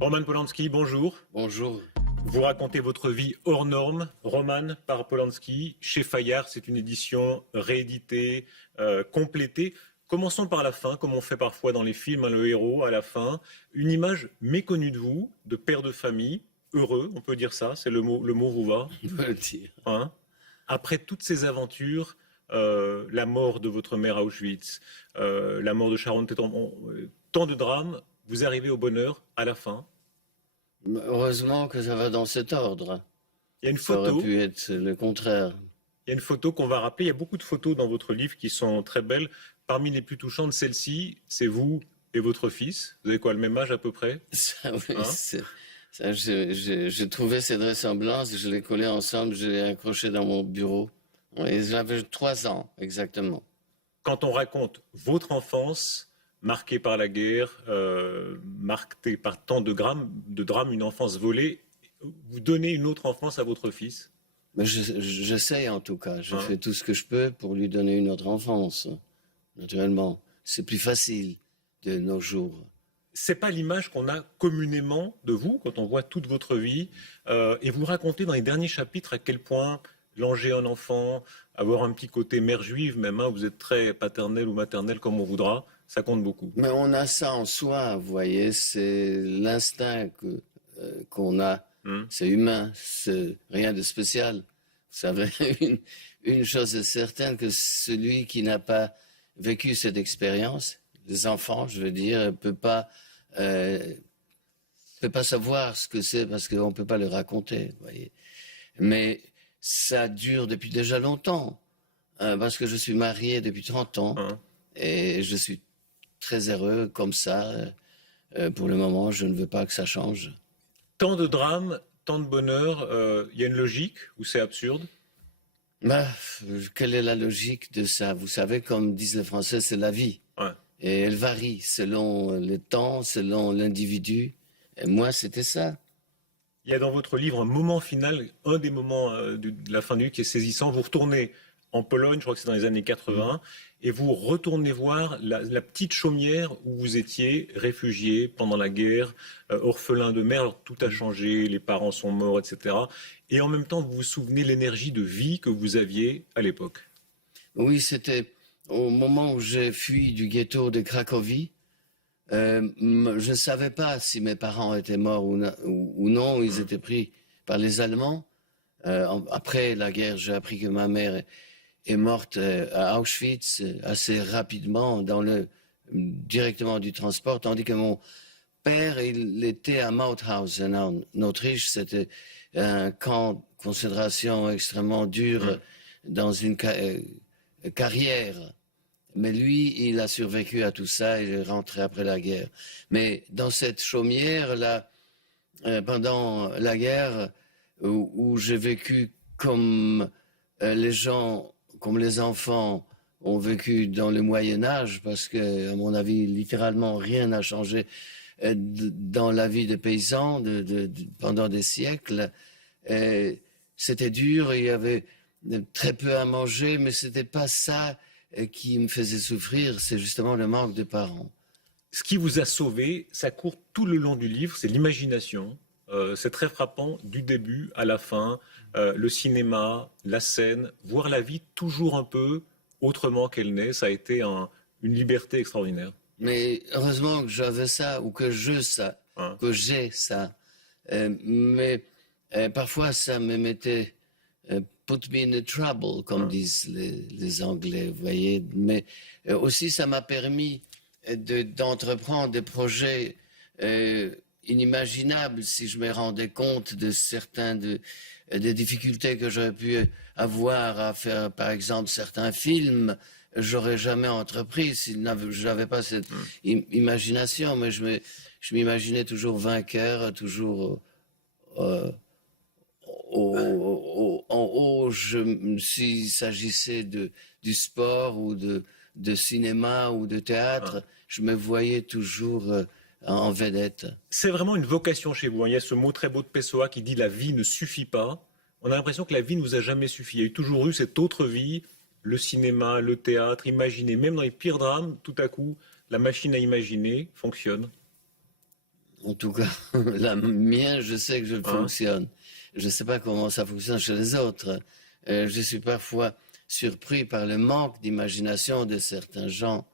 Roman Polanski, bonjour. Bonjour. Vous racontez votre vie hors norme, Roman par Polanski, chez Fayard. C'est une édition rééditée, complétée. Commençons par la fin, comme on fait parfois dans les films, hein, le héros à la fin. Une image méconnue de vous, de père de famille, heureux, on peut dire ça, c'est le mot vous va. On peut le dire. Hein. Après toutes ces aventures, la mort de votre mère à Auschwitz, la mort de Sharon Tate, tant de drames, vous arrivez au bonheur à la fin. Heureusement que ça va dans cet ordre. Il y a une Ça aurait photo. pu être le contraire. Il y a une photo qu'on va rappeler. Il y a beaucoup de photos dans votre livre qui sont très belles. Parmi les plus touchantes, celle-ci, c'est vous et votre fils. Vous avez quoi, le même âge à peu près? Ça, oui, Hein? j'ai trouvé cette ressemblance, je l'ai collé ensemble, je l'ai accroché dans mon bureau. Oui, j'avais 3 ans, exactement. Quand on raconte votre enfance marquée par la guerre, marquée par tant de drames, une enfance volée, vous donnez une autre enfance à votre fils? Mais j'essaie en tout cas, je Hein? fais tout ce que je peux pour lui donner une autre enfance. Naturellement, c'est plus facile de nos jours. C'est pas l'image qu'on a communément de vous quand on voit toute votre vie. Et vous racontez dans les derniers chapitres à quel point langer un enfant, avoir un petit côté mère juive même, hein, vous êtes très paternel ou maternel comme on voudra, ça compte beaucoup. Mais on a ça en soi, vous voyez, c'est l'instinct qu'on a. Hmm. C'est humain, c'est rien de spécial. Vous savez, une chose est certaine, que celui qui n'a pas vécu cette expérience, les enfants, je veux dire, peut pas savoir ce que c'est parce qu'on peut pas le raconter, vous voyez. Mais ça dure depuis déjà longtemps, parce que je suis marié depuis 30 ans Hein. et je suis très heureux comme ça. Pour le moment, je ne veux pas que ça change. Tant de drames, tant de bonheur, il y a une logique ou c'est absurde? Bah, quelle est la logique de ça? Vous savez, comme disent les Français, c'est la vie. Ouais. Et elle varie selon le temps, selon l'individu. Et moi, c'était ça. Il y a dans votre livre un moment final, un des moments de la fin du livre qui est saisissant. Vous retournez en Pologne, je crois que c'est dans les années 80, et vous retournez voir la petite chaumière où vous étiez réfugié pendant la guerre, orphelin de mère. Alors tout a changé, les parents sont morts, etc. Et en même temps, vous vous souvenez l'énergie de vie que vous aviez à l'époque. Oui, c'était au moment où j'ai fui du ghetto de Cracovie. Je ne savais pas si mes parents étaient morts ou non, ils étaient pris par les Allemands. Après la guerre, j'ai appris que ma mère est morte à Auschwitz assez rapidement, directement du transport, tandis que mon père, il était à Mauthausen en Autriche. C'était un camp de concentration extrêmement dur dans une carrière. Mais lui, il a survécu à tout ça, il est rentré après la guerre. Mais dans cette chaumière, là, pendant la guerre, où j'ai vécu comme les gens, comme les enfants ont vécu dans le Moyen Âge, parce que, à mon avis, littéralement rien n'a changé dans la vie des paysans pendant des siècles. C'était dur, il y avait très peu à manger, mais c'était pas ça qui me faisait souffrir, c'est justement le manque de parents. Ce qui vous a sauvé, ça court tout le long du livre, c'est l'imagination. C'est très frappant du début à la fin. Le cinéma, la scène, voir la vie toujours un peu autrement qu'elle n'est, ça a été une liberté extraordinaire. Mais heureusement que j'avais ça, ou que Hein. que j'ai ça. Mais parfois ça me mettait put me in trouble, comme disent les Anglais, vous voyez. Mais aussi, ça m'a permis d'entreprendre des projets inimaginables si je me rendais compte de des difficultés que j'aurais pu avoir à faire, par exemple, certains films. J'aurais jamais entrepris si je n'avais pas cette imagination, mais je m'imaginais toujours vainqueur, toujours en haut, s'il s'agissait du sport ou de cinéma ou de théâtre, je me voyais toujours en vedette. C'est vraiment une vocation chez vous, hein. Il y a ce mot très beau de Pessoa qui dit la vie ne suffit pas. On a l'impression que la vie ne nous a jamais suffi. Il y a toujours eu cette autre vie, le cinéma, le théâtre, imaginer. Même dans les pires drames, tout à coup, la machine à imaginer fonctionne. En tout cas, la mienne, je sais que je Hein. fonctionne. Je ne sais pas comment ça fonctionne chez les autres. Je suis parfois surpris par le manque d'imagination de certains gens.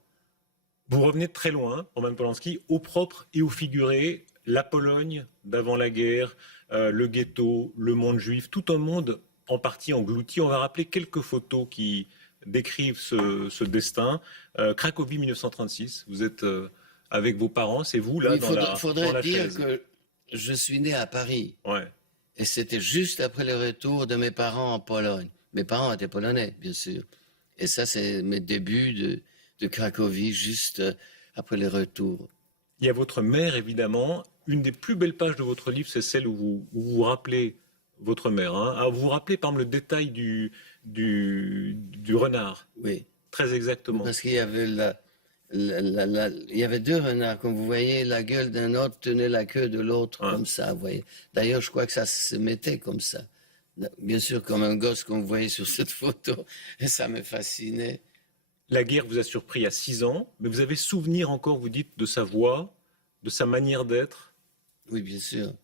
Vous revenez de très loin, Roman Polanski, au propre et au figuré, la Pologne d'avant la guerre, le ghetto, le monde juif, tout un monde en partie englouti. On va rappeler quelques photos qui décrivent ce destin. Cracovie 1936, vous êtes avec vos parents, c'est vous là Il dans faudrait la dire chaise. que je suis né à Paris. Ouais. Et c'était juste après le retour de mes parents en Pologne. Mes parents étaient polonais, bien sûr. Et ça, c'est mes débuts de Cracovie, juste après le retour. Il y a votre mère, évidemment. Une des plus belles pages de votre livre, c'est celle où vous rappelez votre mère. Hein. Ah, vous vous rappelez, par exemple, le détail du renard, Oui. très exactement. Parce qu'il y avait il y avait deux renards, comme vous voyez, la gueule d'un autre tenait la queue de l'autre, Ouais. comme ça, vous voyez. D'ailleurs, je crois que ça se mettait comme ça. Bien sûr, comme un gosse qu'on voyait sur cette photo. Et ça me fascinait. La guerre vous a surpris à 6 ans, mais vous avez souvenir encore, vous dites, de sa voix, de sa manière d'être. Oui, bien sûr.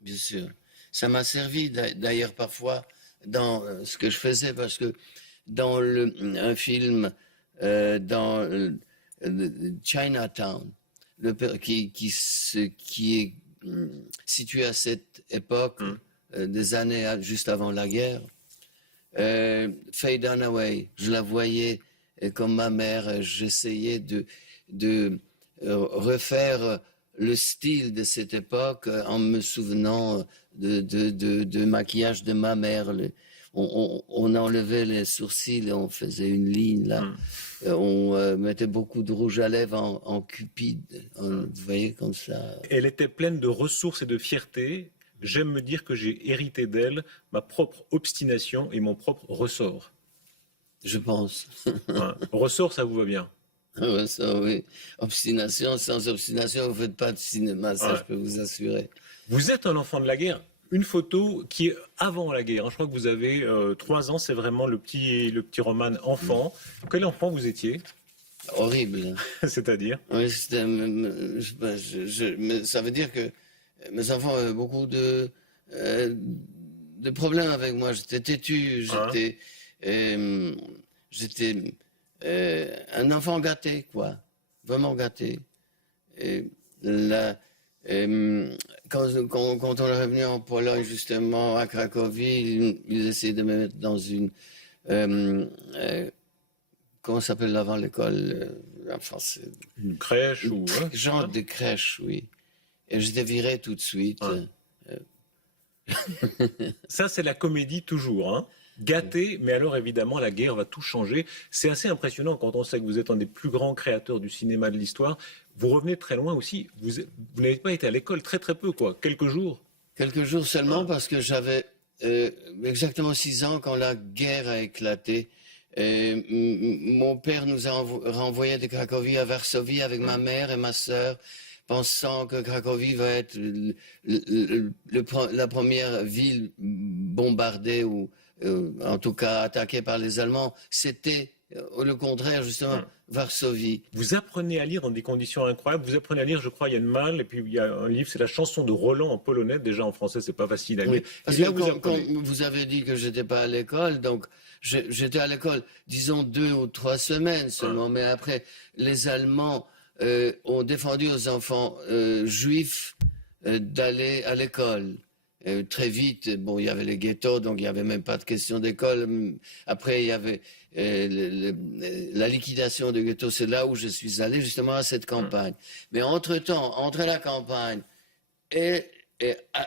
Bien sûr. Ça m'a servi d'ailleurs parfois dans ce que je faisais, parce que dans un film, dans Chinatown, qui est situé à cette époque, des années juste avant la guerre, Faye Dunaway, je la voyais comme ma mère, j'essayais de refaire le style de cette époque en me souvenant de maquillage de ma mère. On enlevait les sourcils et on faisait une ligne là. On mettait beaucoup de rouge à lèvres en cupide. Vous voyez, comme ça. Elle était pleine de ressources et de fierté. J'aime me dire que j'ai hérité d'elle ma propre obstination et mon propre ressort. Je pense. Hein. Ressort, ça vous va bien. Ouais, ça, oui. Obstination, sans obstination, vous ne faites pas de cinéma, ça, Ouais. je peux vous assurer. Vous êtes un enfant de la guerre. Une photo qui est avant la guerre. Hein. Je crois que vous avez 3 ans, c'est vraiment le petit Roman enfant. Quel enfant vous étiez? Horrible. C'est-à-dire? Oui, mais ça veut dire que mes enfants avaient beaucoup de problèmes avec moi. J'étais têtu, Hein? j'étais un enfant gâté, quoi. Vraiment gâté. Et là, quand on est revenu en Pologne, justement, à Cracovie, ils essayaient de me mettre dans une... comment ça s'appelle avant l'école enfin, c'est Une crèche ou... hein, genre hein. de crèche, oui. Et j'étais viré tout de suite. Ouais. Ça, c'est la comédie toujours. Hein. Gâté, mais alors évidemment, la guerre va tout changer. C'est assez impressionnant quand on sait que vous êtes un des plus grands créateurs du cinéma de l'histoire. Vous revenez très loin aussi. Vous n'avez pas été à l'école, très très peu, quoi. Quelques jours. Quelques jours seulement parce que j'avais exactement 6 ans quand la guerre a éclaté. Mon père nous a renvoyés de Cracovie à Varsovie avec ma mère et ma sœur, pensant que Cracovie va être la première ville bombardée ou en tout cas attaquée par les Allemands. C'était le contraire, justement, Varsovie. Vous apprenez à lire dans des conditions incroyables. Vous apprenez à lire, je crois, Yann Mal, et puis il y a un livre, c'est la chanson de Roland en polonais. Déjà en français, c'est pas facile à lire. Oui, parce Et là, que vous quand apprenez. vous avez dit que j'étais pas à l'école, donc j'étais à l'école, disons 2 ou 3 semaines seulement, mais après, les Allemands ont défendu aux enfants juifs d'aller à l'école. Très vite, bon, il y avait les ghettos, donc il n'y avait même pas de question d'école. Après, il y avait la liquidation des ghettos. C'est là où je suis allé, justement, à cette campagne. Mais entre-temps, entre la campagne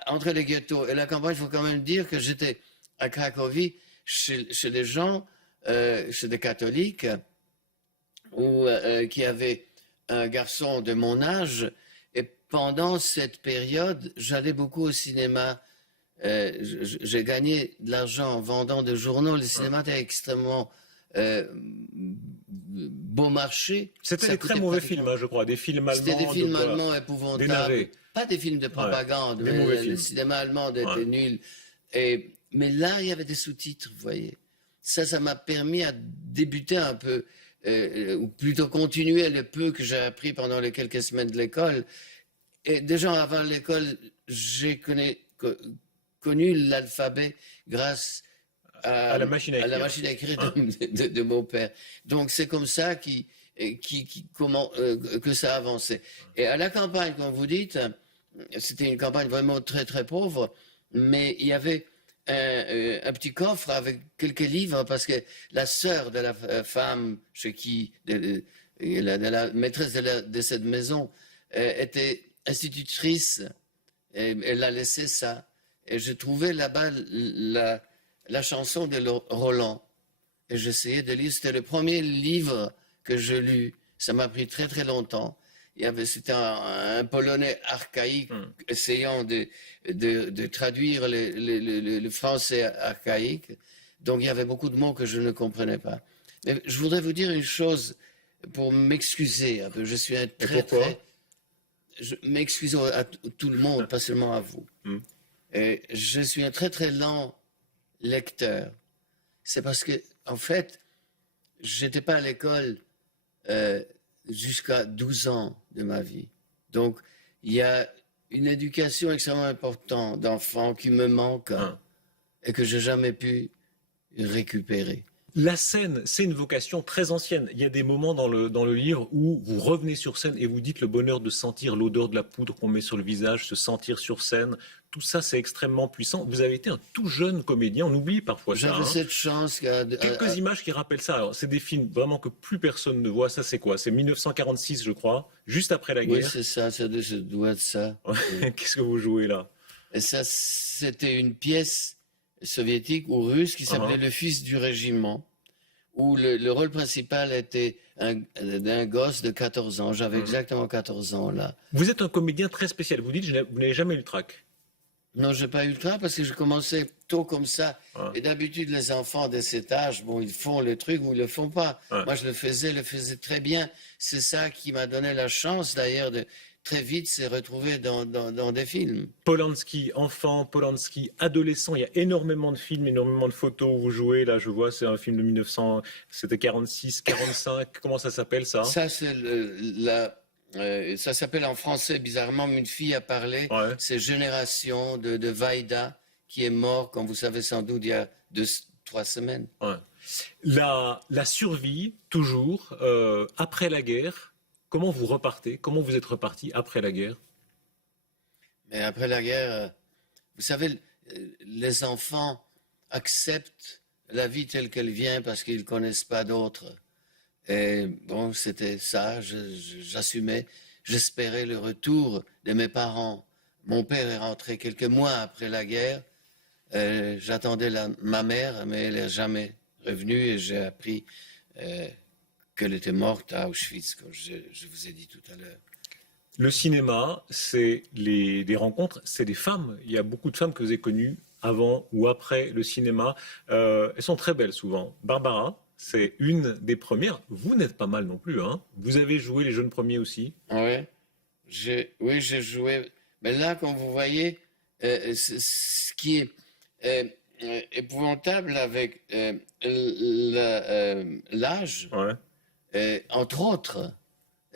entre les ghettos et la campagne, il faut quand même dire que j'étais à Cracovie chez des gens, chez des catholiques, qui avaient un garçon de mon âge. Et pendant cette période, j'allais beaucoup au cinéma. J'ai gagné de l'argent en vendant des journaux. Le cinéma était extrêmement beau marché. C'était Ça des très coûtait mauvais pratiquement- films, hein, je crois, des films allemands. C'était des films de quoi. allemands Des épouvantables. navets. Pas des films de propagande, des mais mauvais le films. cinéma allemand était Ouais. nul. Mais là, il y avait des sous-titres, vous voyez. Ça m'a permis à débuter un peu, ou plutôt continuer le peu que j'ai appris pendant les quelques semaines de l'école. Et déjà avant l'école, j'ai connu l'alphabet grâce À la machine à la écrire. machine à écrire Hein. de mon père. Donc c'est comme ça que ça a avancé. Et à la campagne, comme vous dites, c'était une campagne vraiment très très pauvre, mais il y avait un petit coffre avec quelques livres parce que la sœur de la femme chez qui, de la maîtresse de cette maison, était institutrice et elle a laissé ça. Et je trouvais là-bas la chanson de Roland. Et j'essayais de lire. C'était le premier livre que je lus. Ça m'a pris très très longtemps. C'était un polonais archaïque essayant de traduire le français archaïque. Donc il y avait beaucoup de mots que je ne comprenais pas. Mais je voudrais vous dire une chose pour m'excuser un peu. Je suis un très pourquoi très... Je m'excuse à tout le monde, pas seulement à vous. Et je suis un très très lent lecteur. C'est parce que, en fait, j'étais pas à l'école jusqu'à 12 ans de ma vie. Donc, il y a une éducation extrêmement importante d'enfants qui me manque et que j'ai jamais pu récupérer. La scène, c'est une vocation très ancienne. Il y a des moments dans le livre où vous revenez sur scène et vous dites le bonheur de sentir l'odeur de la poudre qu'on met sur le visage, se sentir sur scène. Tout ça, c'est extrêmement puissant. Vous avez été un tout jeune comédien. On oublie parfois ça. J'avais cette chance. Quelques images qui rappellent ça. Alors, c'est des films vraiment que plus personne ne voit. Ça, c'est quoi? C'est 1946, je crois, juste après la Oui, guerre. c'est ça, ça doit être ça. Qu'est-ce que vous jouez là? Et ça, c'était une pièce soviétique ou russe qui s'appelait Le Fils du Régiment, où le rôle principal était d'un gosse de 14 ans. J'avais exactement 14 ans là. Vous êtes un comédien très spécial. Vous dites, vous n'avez jamais eu le trac. Non, j'ai pas eu le temps parce que je commençais tôt comme ça. Ouais. Et d'habitude, les enfants de cet âge, bon, ils font le truc ou ils le font pas. Ouais. Moi, je le faisais très bien. C'est ça qui m'a donné la chance, d'ailleurs, de très vite se retrouver dans des films. Polanski, enfant, Polanski, adolescent, il y a énormément de films, énormément de photos où vous jouez. Là, je vois, c'est un film de 1900, c'était 46, 45. Comment ça s'appelle ça? Ça, c'est ça s'appelle en français, bizarrement, Une fille a parlé. Ouais. C'est Génération de Vaida, qui est mort, comme vous savez sans doute, il y a 3 semaines. Ouais. La survie, toujours, après la guerre. Comment vous repartez? Comment vous êtes reparti après la guerre? Mais après la guerre, vous savez, les enfants acceptent la vie telle qu'elle vient parce qu'ils ne connaissent pas d'autre. Et bon, c'était ça, j'assumais. J'espérais le retour de mes parents. Mon père est rentré quelques mois après la guerre. J'attendais ma mère, mais elle n'est jamais revenue et j'ai appris qu'elle était morte à Auschwitz, comme je vous ai dit tout à l'heure. Le cinéma, c'est des rencontres, c'est des femmes. Il y a beaucoup de femmes que vous avez connues avant ou après le cinéma. Elles sont très belles souvent. Barbara, c'est une des premières. Vous n'êtes pas mal non plus, hein? Vous avez joué Les Jeunes Premiers aussi. Oui, j'ai joué. Mais là, comme vous voyez, ce qui est épouvantable avec l'âge, entre autres,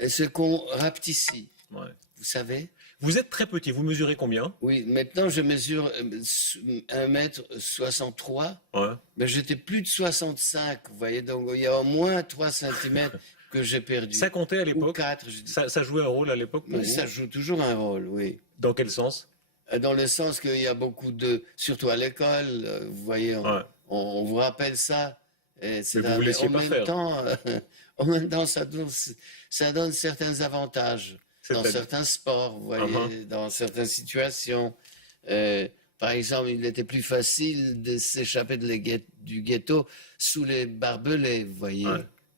ce qu'on rapetissit. Ouais. Vous savez? Vous êtes très petit. Vous mesurez combien? Oui, maintenant je mesure 1m63, mais j'étais plus de 65, vous voyez, donc il y a au moins 3 cm que j'ai perdu. Ça comptait à l'époque? Ou 4, je dis. Ça jouait un rôle à l'époque pour vous? Ça joue toujours un rôle, oui. Dans quel sens? Dans le sens qu'il y a beaucoup surtout à l'école, vous voyez, on vous rappelle ça. Et mais vous ne vous laissiez pas faire. En même temps, ça donne certains avantages. Dans certains sports, vous voyez, dans certaines situations. Par exemple, il était plus facile de s'échapper du ghetto sous les barbelés, vous voyez.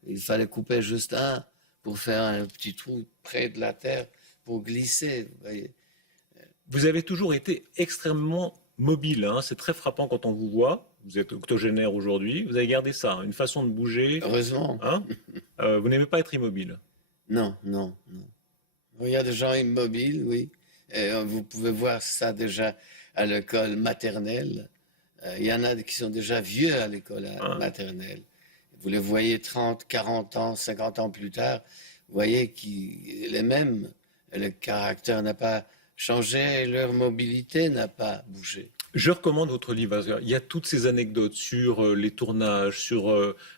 Il fallait couper juste un pour faire un petit trou près de la terre pour glisser, vous voyez. Vous avez toujours été extrêmement mobile, hein. C'est très frappant quand on vous voit. Vous êtes octogénaire aujourd'hui. Vous avez gardé ça, une façon de bouger. Heureusement. Hein? Vous n'aimez pas être immobile? Non. Il y a des gens immobiles, oui. Et vous pouvez voir ça déjà à l'école maternelle. Il y en a qui sont déjà vieux à l'école maternelle. Vous les voyez 30, 40 ans, 50 ans plus tard. Vous voyez les mêmes le caractère n'a pas changé, leur mobilité n'a pas bougé. Je recommande votre livre. Il y a toutes ces anecdotes sur les tournages, sur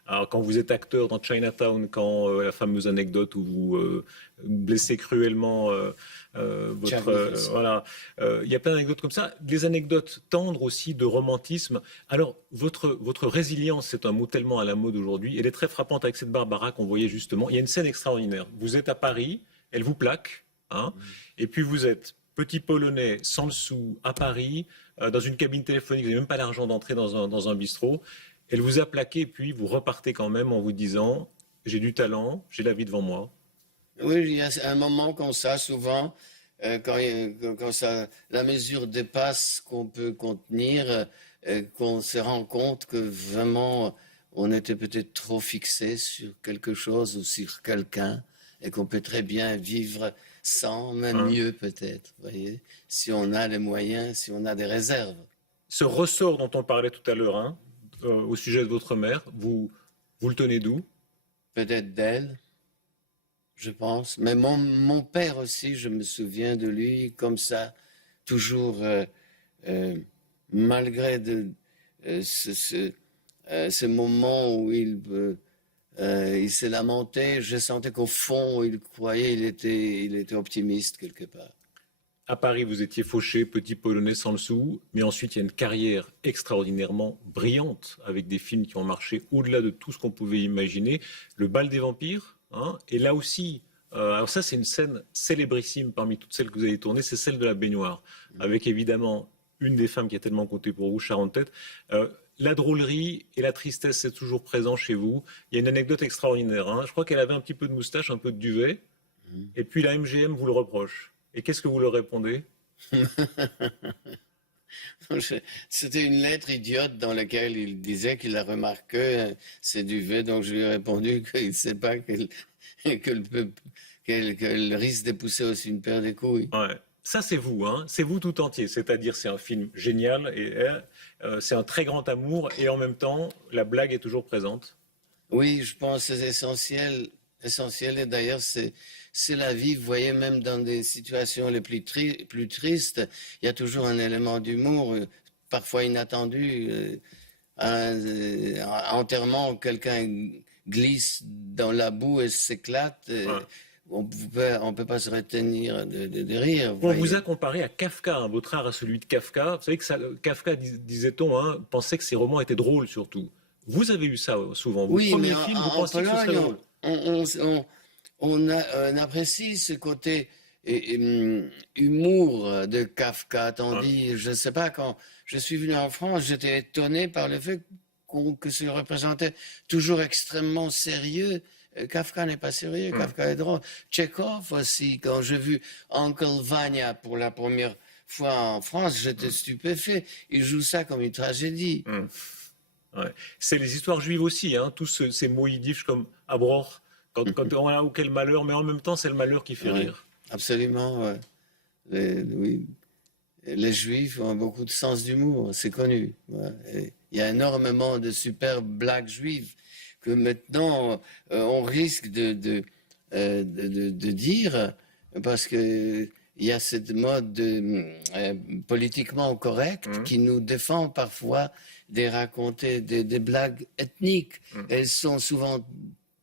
alors, quand vous êtes acteur dans Chinatown, quand la fameuse anecdote où vous blessez cruellement Jack votre Nicholson. voilà. Il y a plein d'anecdotes comme ça. Des anecdotes tendres aussi de romantisme. Alors votre résilience, c'est un mot tellement à la mode aujourd'hui. Elle est très frappante avec cette Barbara qu'on voyait justement. Il y a une scène extraordinaire. Vous êtes à Paris, elle vous plaque, hein, et puis vous êtes petit Polonais sans le sou à Paris, dans une cabine téléphonique, vous n'avez même pas l'argent d'entrer dans un bistrot. Elle vous a plaqué, puis vous repartez quand même en vous disant, j'ai du talent, j'ai la vie devant moi. Oui, il y a un moment comme ça, souvent, quand la mesure dépasse ce qu'on peut contenir, qu'on se rend compte que vraiment on était peut-être trop fixé sur quelque chose ou sur quelqu'un et qu'on peut très bien vivre sans, même Hein. mieux peut-être, voyez, si on a les moyens, si on a des réserves. Ce ressort dont on parlait tout à l'heure, hein, au sujet de votre mère, vous le tenez d'où? Peut-être d'elle, je pense. Mais mon père aussi, je me souviens de lui comme ça, toujours, euh, malgré ce moment où il s'est lamenté, je sentais qu'au fond, il croyait, il était optimiste quelque part. À Paris, vous étiez fauché, petit Polonais sans le sou, mais ensuite il y a une carrière extraordinairement brillante avec des films qui ont marché au-delà de tout ce qu'on pouvait imaginer. Le Bal des vampires, hein, et là aussi, alors ça c'est une scène célébrissime parmi toutes celles que vous avez tournées, c'est celle de la baignoire, avec évidemment une des femmes qui a tellement compté pour vous, Sharon Tate. La drôlerie et la tristesse, c'est toujours présent chez vous. Il y a une anecdote extraordinaire, hein. Je crois qu'elle avait un petit peu de moustache, un peu de duvet, et puis la MGM vous le reproche. Et qu'est-ce que vous leur répondez? C'était une lettre idiote dans laquelle il disait qu'il a remarqué c'est du fait, donc je lui ai répondu qu'il ne sait pas qu'elle risque de pousser aussi une paire de couilles. Ouais. Ça, c'est vous, hein. C'est vous tout entier. C'est-à-dire, c'est un film génial et c'est un très grand amour et en même temps, la blague est toujours présente. Oui, je pense que c'est essentiel, essentiel. Et d'ailleurs, c'est la vie. Vous voyez, même dans des situations les plus tristes, il y a toujours un élément d'humour, parfois inattendu. Enterrement, quelqu'un glisse dans la boue et s'éclate. Ouais. On peut pas se retenir de rire, vous On vous voyez. a comparé à Kafka, hein, votre art à celui de Kafka. Vous savez que Kafka, disait-on, hein, pensait que ses romans étaient drôles surtout. Vous avez eu ça souvent. Vos Oui, mais premiers films, vous en pensiez que ce serait Pologne, drôle. on apprécie ce côté humour de Kafka, Ouais. tandis, je ne sais pas, quand je suis venu en France, j'étais étonné par le fait que se représentait toujours extrêmement sérieux. Kafka n'est pas sérieux, Hum, Kafka est drôle. Tchekhov aussi, quand j'ai vu Uncle Vanya pour la première fois en France, j'étais stupéfait. Il joue ça comme une tragédie. hum. Ouais. C'est les histoires juives aussi, hein, tous ces mots yiddish comme Abror, quand on a ou quel malheur, mais en même temps, c'est le malheur qui fait Oui, rire. absolument. Ouais. Oui, les Juifs ont beaucoup de sens d'humour, c'est connu. Ouais. Et il y a énormément de superbes blagues juives que maintenant on risque de dire parce que il y a cette mode politiquement correcte Hum, qui nous défend parfois de raconter des blagues ethniques. hum. Elles sont souvent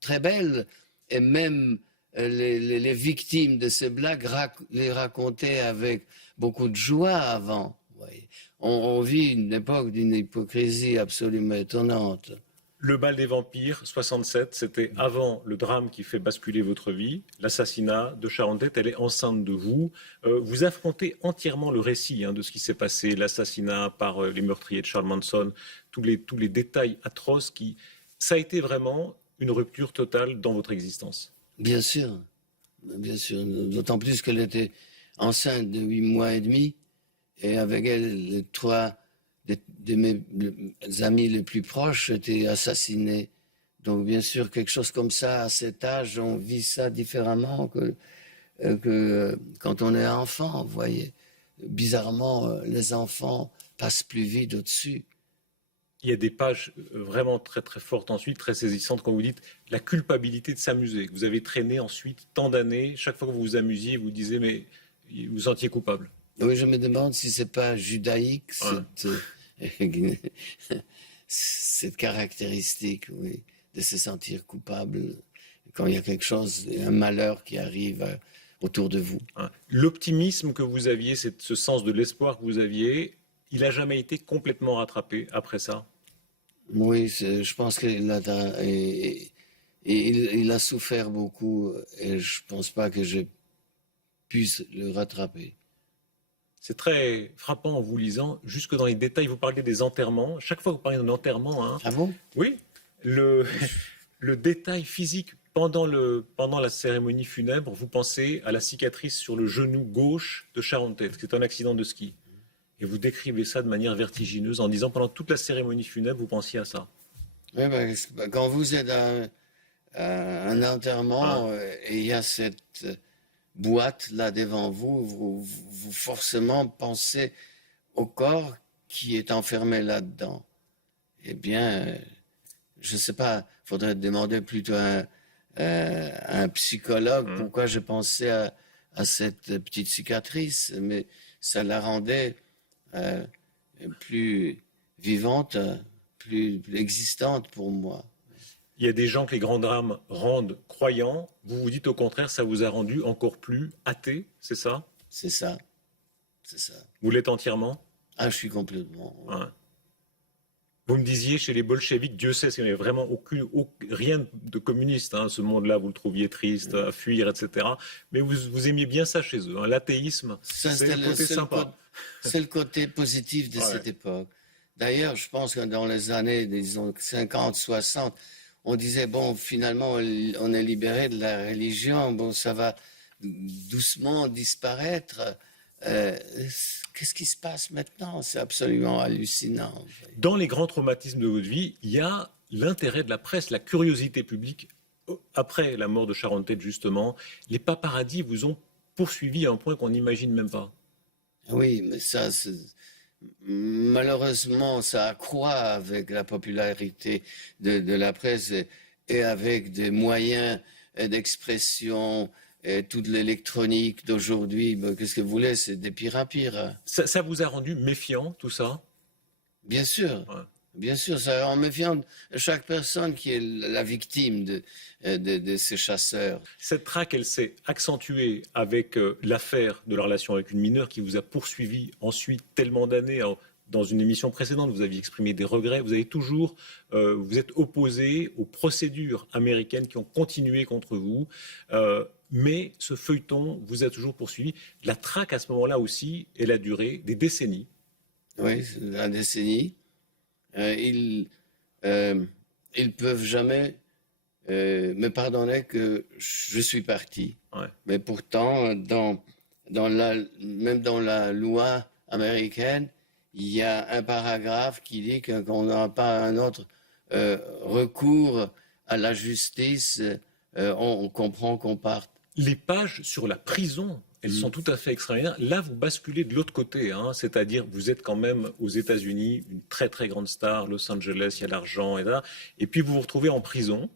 très belles et même les victimes de ces blagues les racontaient avec beaucoup de joie avant. Vous voyez. On vit une époque d'une hypocrisie absolument étonnante. Le bal des vampires, 67, c'était avant le drame qui fait basculer votre vie, l'assassinat de Sharon Tate, elle est enceinte de vous. Vous affrontez entièrement le récit, hein, de ce qui s'est passé, l'assassinat par les meurtriers de Charles Manson, tous les détails atroces qui... Ça a été vraiment une rupture totale dans votre existence. Bien sûr, bien sûr. D'autant plus qu'elle était enceinte de 8 mois et demi et avec elle, les trois de mes amis les plus proches étaient assassinés. Donc bien sûr, quelque chose comme ça, à cet âge, on vit ça différemment que quand on est enfant, vous voyez. Bizarrement, les enfants passent plus vite au-dessus. Il y a des pages vraiment très très fortes ensuite, très saisissantes quand vous dites la culpabilité de s'amuser. Vous avez traîné ensuite tant d'années, chaque fois que vous vous amusiez, vous disiez mais vous vous sentiez coupable. Oui, je me demande si c'est pas judaïque, Ouais. cette caractéristique, oui, de se sentir coupable quand il y a quelque chose, un malheur qui arrive autour de vous. Hein. L'optimisme que vous aviez, ce sens de l'espoir que vous aviez, il n'a jamais été complètement rattrapé après ça. Oui, je pense qu'il a, il a souffert beaucoup et je pense pas que je puisse le rattraper. C'est très frappant en vous lisant, jusque dans les détails. Vous parlez des enterrements. Chaque fois que vous parlez d'un enterrement, hein, Ah bon? oui, le détail physique pendant la cérémonie funèbre, vous pensez à la cicatrice sur le genou gauche de Sharon Tate, c'est un accident de ski. Et vous décrivez ça de manière vertigineuse en disant pendant toute la cérémonie funèbre, vous pensiez à ça. Oui, quand vous êtes à un Hein. enterrement et il y a cette boîte là devant vous, vous forcément pensez au corps qui est enfermé là-dedans. Eh bien, je ne sais pas, faudrait demander plutôt à un psychologue Hum. pourquoi je pensais à cette petite cicatrice, mais ça la rendait euh, plus vivante, plus existante pour moi. Il y a des gens que les grands drames rendent croyants. Vous vous dites au contraire, ça vous a rendu encore plus athée, c'est ça? C'est ça, c'est ça. Vous l'êtes entièrement? Ah, je suis complètement. Hein. Vous me disiez chez les bolcheviks, Dieu sait s'il n'y avait vraiment rien de communiste, hein, ce monde-là, vous le trouviez triste, à fuir, etc. Mais vous aimiez bien ça chez eux, hein. L'athéisme, Ça, c'est c'était le côté sympa. c'est le côté positif de Ouais. cette époque. D'ailleurs, je pense que dans les années, disons, 50, 60, on disait, bon, finalement, on est libéré de la religion, bon, ça va doucement disparaître. Euh, Qu'est-ce qui se passe maintenant? C'est absolument hallucinant. Dans les grands traumatismes de votre vie, il y a l'intérêt de la presse, la curiosité publique. Après la mort de Sharon Tate, justement, les paparazzis vous ont poursuivi à un point qu'on n'imagine même pas. Oui, mais ça, malheureusement, ça accroît avec la popularité de la presse et avec des moyens d'expression, et toute l'électronique d'aujourd'hui. Ben, qu'est-ce que vous voulez? C'est de pire en pire. Ça vous a rendu méfiant, tout ça? Bien sûr, Ouais. bien sûr, ça en méfiant chaque personne qui est la victime de ces chasseurs. Cette traque, elle s'est accentuée avec l'affaire de la relation avec une mineure qui vous a poursuivi ensuite tellement d'années. Dans une émission précédente, vous aviez exprimé des regrets. Vous avez toujours, vous êtes opposé aux procédures américaines qui ont continué contre vous. Mais ce feuilleton vous a toujours poursuivi. La traque à ce moment-là aussi, elle a duré des décennies. Oui, c'est la décennie. Euh, ils, euh, ils peuvent jamais me pardonner que je suis parti. Ouais. Mais pourtant, même dans la loi américaine, il y a un paragraphe qui dit qu'on n'aura pas un autre recours à la justice, on comprend qu'on parte. Les pages sur la prison, elles sont tout à fait extraordinaires. Là, vous basculez de l'autre côté, hein, c'est-à-dire vous êtes quand même aux États-Unis, une très très grande star, Los Angeles, il y a l'argent, et puis vous vous retrouvez en prison.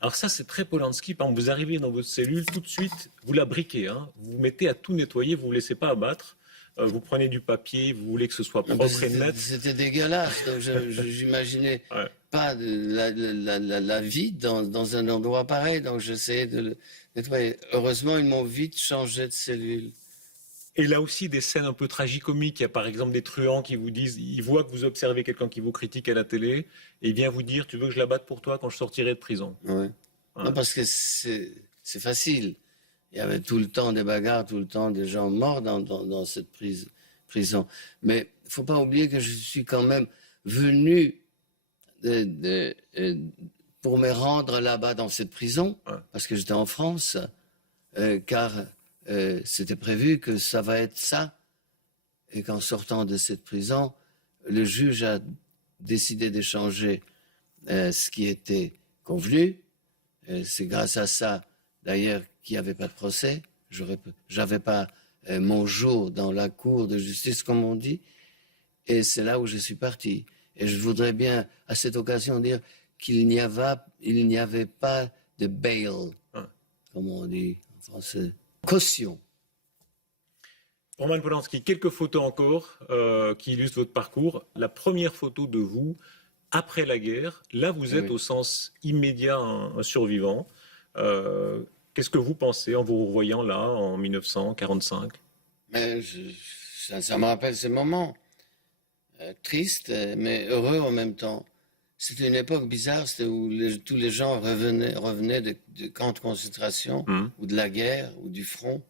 Alors ça, c'est très Polanski. Par exemple, vous arrivez dans votre cellule, tout de suite, vous la briquez, hein, vous vous mettez à tout nettoyer, vous ne vous laissez pas abattre. Vous prenez du papier, vous voulez que ce soit Ah ben, propre et net. c'était dégueulasse. Donc j'imaginais Ouais. pas la vie dans un endroit pareil. Donc j'essayais de le nettoyer. Heureusement, ils m'ont vite changé de cellule. Et là aussi, des scènes un peu tragicomiques. Il y a par exemple des truands qui vous disent, ils voient que vous observez quelqu'un qui vous critique à la télé, et il vient vous dire, tu veux que je la batte pour toi quand je sortirai de prison. Ouais. Ouais. Non, parce que c'est facile. Il y avait tout le temps des bagarres, tout le temps des gens morts dans cette prison. Mais il faut pas oublier que je suis quand même venu pour me rendre là-bas dans cette prison, Ouais. parce que j'étais en France, car c'était prévu que ça va être ça. Et qu'en sortant de cette prison, le juge a décidé d'échanger ce qui était convenu. C'est grâce à ça, d'ailleurs, qu'il n'y avait pas de procès. J'avais pas mon jour dans la cour de justice, comme on dit. Et c'est là où je suis parti. Et je voudrais bien, à cette occasion, dire qu'il n'y avait pas de bail, comme on dit en français, caution. Roman Polanski, quelques photos encore qui illustrent votre parcours. La première photo de vous après la guerre, là vous êtes au sens immédiat un survivant. Qu'est-ce que vous pensez en vous revoyant là en 1945? Mais ça me rappelle ces moments tristes, mais heureux en même temps. C'était une époque bizarre, c'était où tous les gens revenaient de camps de concentration, ou de la guerre, ou du front.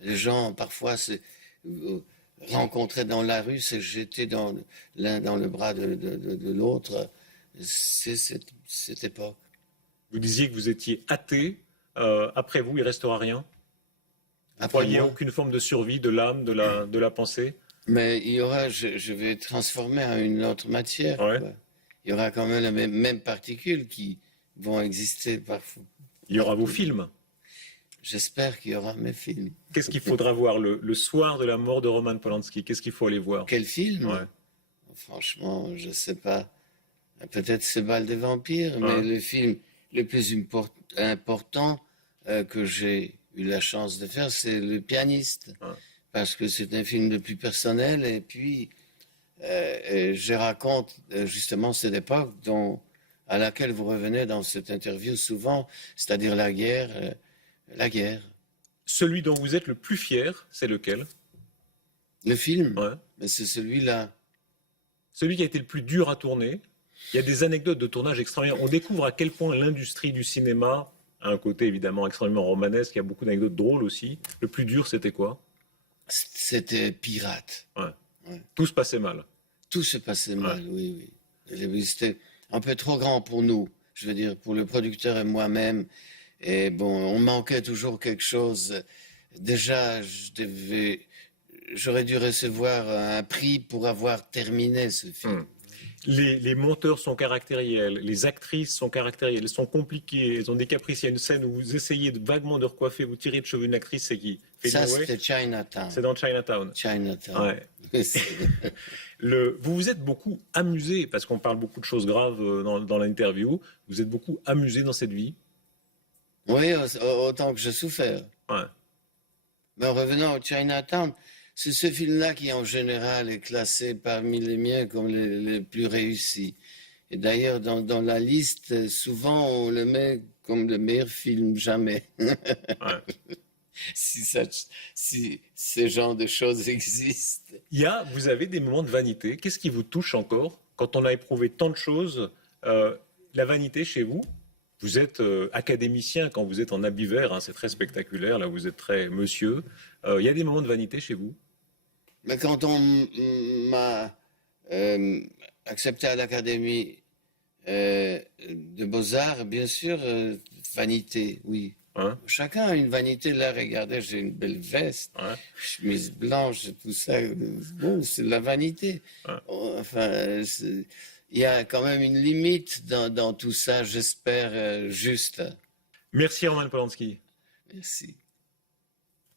Les gens, parfois, se rencontraient dans la rue, se jetaient l'un dans le bras de l'autre. C'est cette époque. Vous disiez que vous étiez athée. Après vous, il ne restera rien. Vous ne Après croyez moi. aucune forme de survie de l'âme, de la pensée? Mais il y aura, je vais transformer en une autre matière. Ouais. Quoi. Il y aura quand même les mêmes particules qui vont exister parfois. Il y aura vos films. J'espère qu'il y aura mes films. Qu'est-ce qu'il faudra voir le soir de la mort de Roman Polanski? Qu'est-ce qu'il faut aller voir? Quel film? Ouais. Franchement, je ne sais pas. Peut-être C'est Bal des vampires, mais le film le plus important que j'ai eu la chance de faire, c'est Le pianiste. Parce que c'est un film le plus personnel et puis je raconte justement cette époque à laquelle vous revenez dans cette interview souvent, c'est-à-dire la guerre. La guerre. Celui dont vous êtes le plus fier, c'est lequel? Le film, Ouais. mais c'est celui-là. Celui qui a été le plus dur à tourner. Il y a des anecdotes de tournage extraordinaires. On découvre à quel point l'industrie du cinéma a un côté évidemment extrêmement romanesque. Il y a beaucoup d'anecdotes drôles aussi. Le plus dur, c'était quoi? C'était Pirate. Ouais. Tout se passait mal. Tout se passait mal, oui. C'était un peu trop grand pour nous, je veux dire, pour le producteur et moi-même. Et bon, on manquait toujours quelque chose. Déjà, j'aurais dû recevoir un prix pour avoir terminé ce film. Les monteurs sont caractériels, les actrices sont caractérielles, elles sont compliquées, elles ont des caprices. Il y a une scène où vous essayez vaguement de recoiffer, vous tirez de cheveux une actrice, c'est qui? Ça, c'était Chinatown. C'est dans Chinatown. Chinatown. Ouais. Vous vous êtes beaucoup amusé, parce qu'on parle beaucoup de choses graves dans l'interview, vous êtes beaucoup amusé dans cette vie. Oui, autant que j'ai souffert. Ouais. Mais en revenant au Chinatown, c'est ce film-là qui, en général, est classé parmi les miens comme les plus réussis. Et d'ailleurs, dans la liste, souvent, on le met comme le meilleur film jamais. Ouais. si ce genre de choses existent. Vous avez des moments de vanité. Qu'est-ce qui vous touche encore quand on a éprouvé tant de choses? La vanité chez vous? Vous êtes académicien quand vous êtes en habit vert, hein, c'est très spectaculaire, là vous êtes très monsieur. Il y a des moments de vanité chez vous? Mais quand on m'a accepté à l'Académie de Beaux-Arts, bien sûr, vanité, oui. Hein? Chacun a une vanité. Là, regardez, j'ai une belle veste, chemise blanche, tout ça. Bon, c'est de la vanité. Enfin, il y a quand même une limite dans tout ça, j'espère, juste. Merci Roman Polanski. Merci.